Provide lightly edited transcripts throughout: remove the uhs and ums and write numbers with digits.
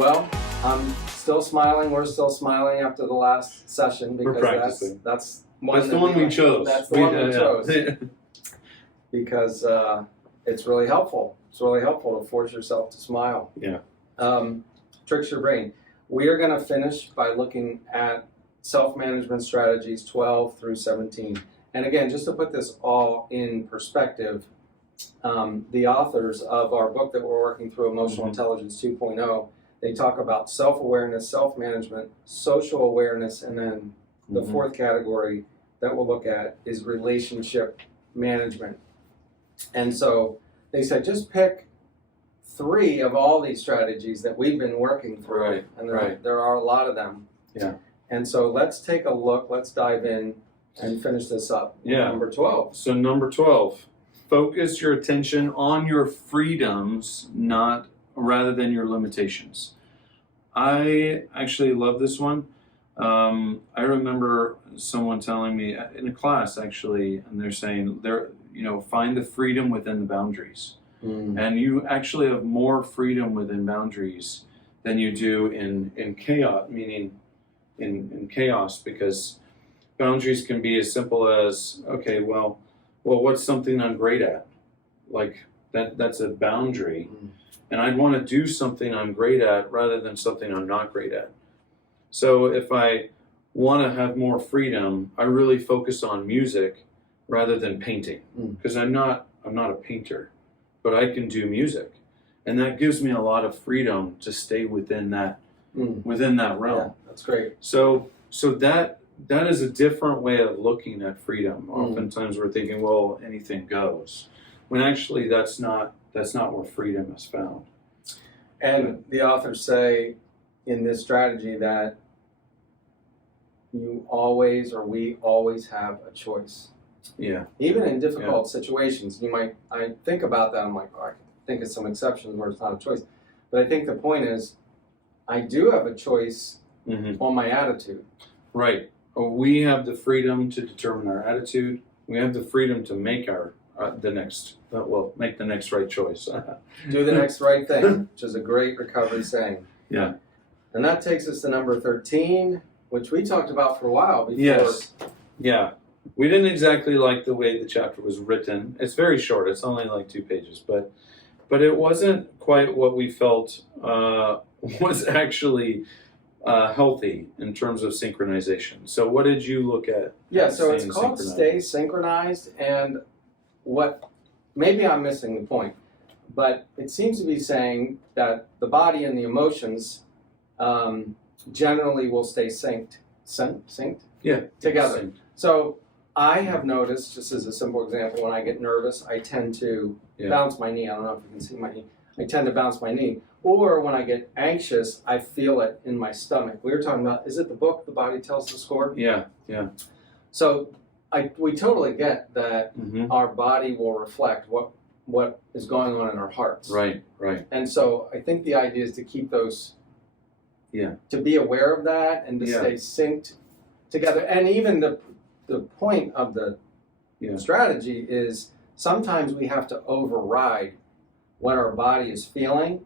Well, I'm still smiling. We're still smiling after the last session because We're practicing. that's the one we chose. That's the one we chose. Because it's really helpful. It's really helpful to force yourself to smile. Yeah. Tricks your brain. We are going to finish by looking at self-management strategies 12 through 17. And again, just to put this all in perspective, the authors of our book that we're working through, Emotional Intelligence 2.0, they talk about self-awareness, self-management, social awareness, and then the fourth category that we'll look at is relationship management. And so they said just pick 3 of all these strategies that we've been working through. Right, And right. there are a lot of them. Yeah. And so let's take a look, let's dive in and finish this up. Yeah. Number 12. So number 12, focus your attention on your freedoms, rather than your limitations. I actually love this one. I remember someone telling me in a class actually, and they're saying find the freedom within the boundaries. And you actually have more freedom within boundaries than you do in chaos, meaning in chaos, because boundaries can be as simple as, okay, well, what's something I'm great at? Like that's a boundary. And I'd want to do something I'm great at rather than something I'm not great at. So if I want to have more freedom, I really focus on music rather than painting, because I'm not a painter, but I can do music, and that gives me a lot of freedom to stay within that realm. Yeah, that's great. So that is a different way of looking at freedom. Oftentimes we're thinking, well, anything goes, when actually that's not where freedom is found. And the authors say in this strategy that we always have a choice. Yeah. Even in difficult situations, I think about that, I'm like, I can think of some exceptions where it's not a choice. But I think the point is, I do have a choice on my attitude. Right. We have the freedom to determine our attitude. We have the freedom to make make the next right choice. Do the next right thing, which is a great recovery saying. Yeah. And that takes us to number 13, which we talked about for a while before. Yes. Yeah. We didn't exactly like the way the chapter was written. It's very short. It's only like 2 pages, but it wasn't quite what we felt was actually healthy in terms of synchronization. So what did you look at? Yeah, so it's called Stay Synchronized, and maybe I'm missing the point, but it seems to be saying that the body and the emotions generally will stay synced together. Synced. So I have noticed, just as a simple example, when I get nervous, I tend to bounce my knee. I don't know if you can see my knee. I tend to bounce my knee. Or when I get anxious, I feel it in my stomach. We were talking about, is it the book, The Body Tells the Score? Yeah. So we totally get that our body will reflect what is going on in our hearts. Right. And so I think the idea is to keep those, to be aware of that and to stay synced together. And even the point of the strategy is sometimes we have to override what our body is feeling,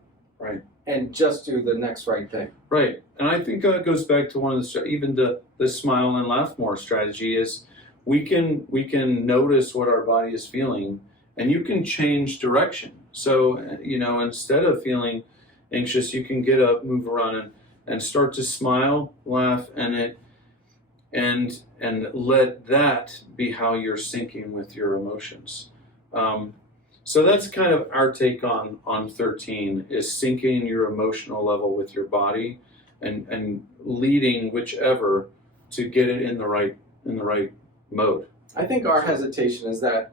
and just do the next right thing. Right, and I think that goes back to one of even the smile and laugh more strategy is we can notice what our body is feeling, and you can change direction. So instead of feeling anxious, you can get up, move around, and start to smile, laugh, and let that be how you're syncing with your emotions. So that's kind of our take on 13, is syncing your emotional level with your body and leading whichever to get it in the right mode. I think our hesitation is that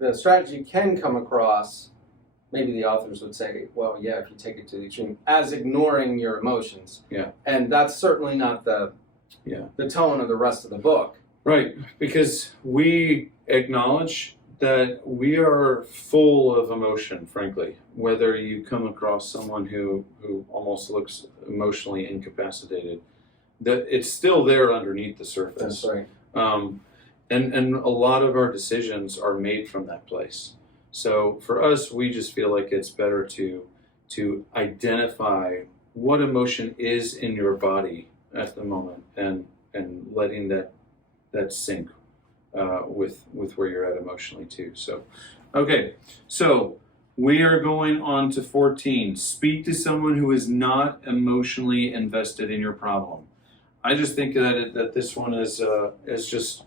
the strategy can come across, maybe the authors would say, well, yeah, if you take it to the extreme, as ignoring your emotions. Yeah. And that's certainly not the tone of the rest of the book. Right, because we acknowledge that we are full of emotion, frankly. Whether you come across someone who almost looks emotionally incapacitated, that it's still there underneath the surface. That's right. And a lot of our decisions are made from that place. So for us, we just feel like it's better to identify what emotion is in your body at the moment, and letting that sync with where you're at emotionally too. So, okay, so we are going on to 14. Speak to someone who is not emotionally invested in your problem. I just think that this one is just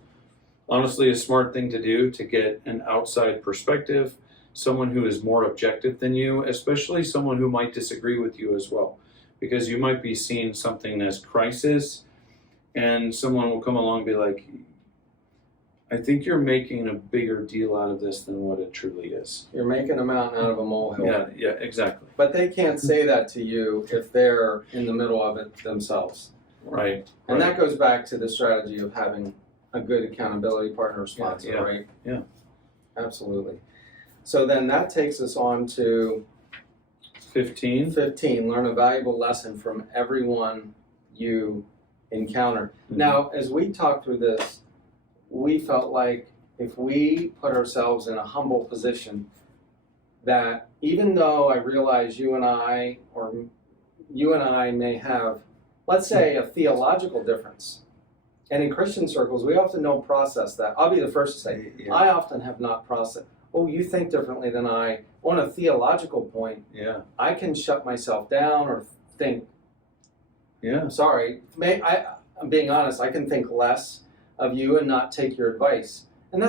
honestly a smart thing to do, to get an outside perspective, someone who is more objective than you, especially someone who might disagree with you as well, because you might be seeing something as crisis, and someone will come along and be like, I think you're making a bigger deal out of this than what it truly is. You're making a mountain out of a molehill. Yeah, exactly. But they can't say that to you if they're in the middle of it themselves. Right. And that goes back to the strategy of having a good accountability partner sponsor, Yeah. right? Yeah. Absolutely. So then that takes us on to 15. 15. Learn a valuable lesson from everyone you encounter. Mhm. Now, as we talked through this, we felt like if we put ourselves in a humble position, that even though I realize you and I may have, let's say, a theological difference, and in Christian circles, we often don't process that. I'll be the first to say, Yeah. I often have not processed, oh, you think differently than I. On a theological point, Yeah. I can shut myself down or think, Yeah. I'm sorry, I'm being honest, I can think less of you and not take your advice. And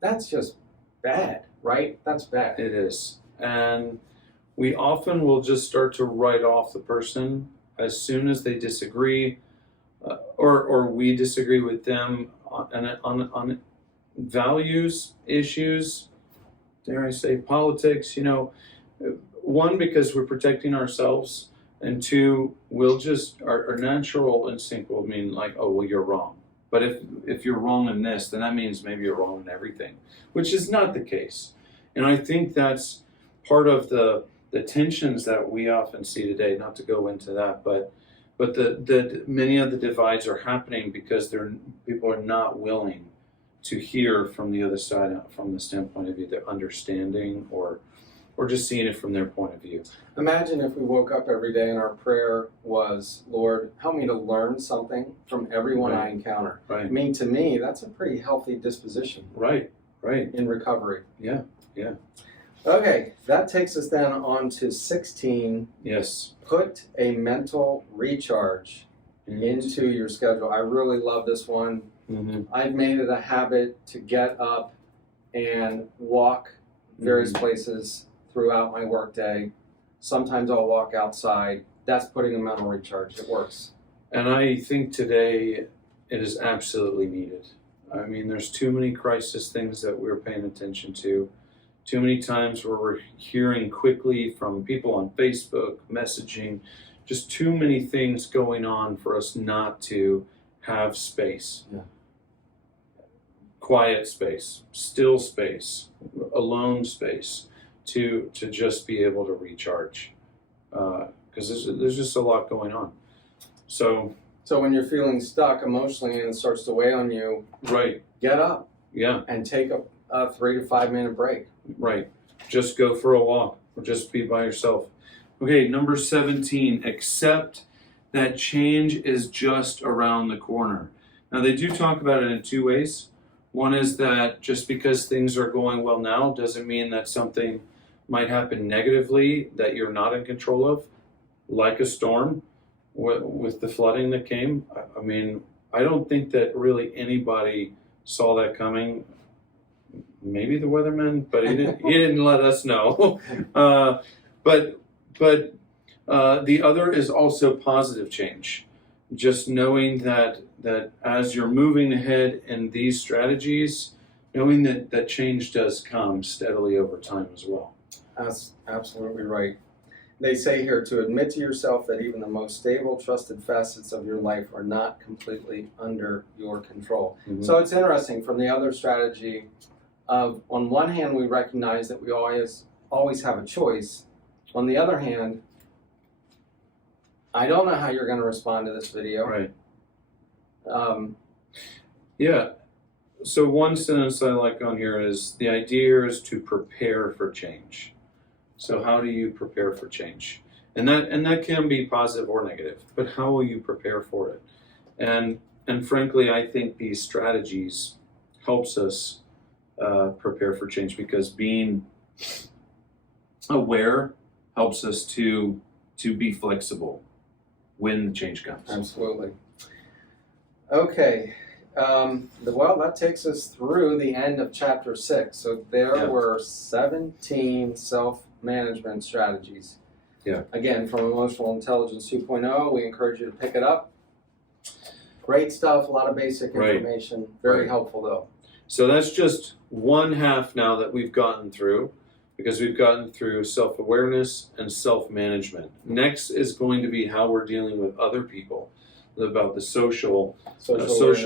that's just bad, right? That's bad. It is. And we often will just start to write off the person as soon as they disagree, or we disagree with them on values, issues, dare I say, politics. One, because we're protecting ourselves, and two, our natural instinct will mean like, oh, well, you're wrong. But if you're wrong in this, then that means maybe you're wrong in everything, which is not the case. And I think that's part of the tensions that we often see today. Not to go into that, but the many of the divides are happening because people are not willing to hear from the other side, from the standpoint of either understanding or just seeing it from their point of view. Imagine if we woke up every day and our prayer was, Lord, help me to learn something from everyone I encounter. Right. I mean, to me, that's a pretty healthy disposition. Right. In recovery. Yeah. Okay, that takes us then on to 16. Yes. Put a mental recharge into your schedule. I really love this one. Mm-hmm. I've made it a habit to get up and walk various places throughout my workday. Sometimes I'll walk outside. That's putting a mental recharge. It works. And I think today it is absolutely needed. I mean, there's too many crisis things that we're paying attention to. Too many times where we're hearing quickly from people on Facebook, messaging, just too many things going on for us not to have space. Yeah. Quiet space, still space, alone space to just be able to recharge. Because there's just a lot going on. So when you're feeling stuck emotionally and it starts to weigh on you, right. Get up. Yeah. And take a 3 to 5 minute break. Right. Just go for a walk or just be by yourself. Okay, number 17, accept that change is just around the corner. Now, they do talk about it in two ways. One is that just because things are going well now doesn't mean that something might happen negatively that you're not in control of, like a storm with the flooding that came. I mean, I don't think that really anybody saw that coming. Maybe the weatherman, but he didn't let us know. But the other is also positive change. Just knowing that as you're moving ahead in these strategies, knowing that change does come steadily over time as well. That's absolutely right. They say here to admit to yourself that even the most stable, trusted facets of your life are not completely under your control. Mm-hmm. So it's interesting from the other strategy of, on one hand, we recognize that we always have a choice. On the other hand, I don't know how you're going to respond to this video. Right. Yeah. So one sentence I like on here is, the idea is to prepare for change. So how do you prepare for change? And that can be positive or negative, but how will you prepare for it? And frankly, I think these strategies helps us prepare for change, because being aware helps us to be flexible when the change comes. Absolutely. Okay. Well, that takes us through the end of chapter 6. So there were 17 self-management strategies. Yeah. Again, from Emotional Intelligence 2.0, we encourage you to pick it up. Great stuff, a lot of basic information. Very helpful, though. So that's just one half now that we've gotten through, because we've gotten through self-awareness and self-management. Next is going to be how we're dealing with other people, about the social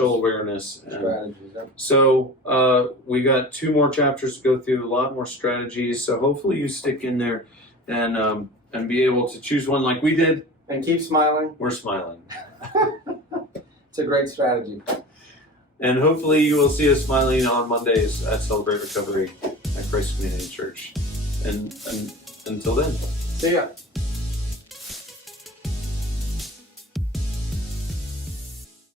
awareness strategies. So we got 2 more chapters to go through, a lot more strategies. So hopefully you stick in there and be able to choose one like we did. And keep smiling. We're smiling. It's a great strategy. And hopefully you will see us smiling on Mondays at Celebrate Recovery at Christ Community Church. And until then. See ya.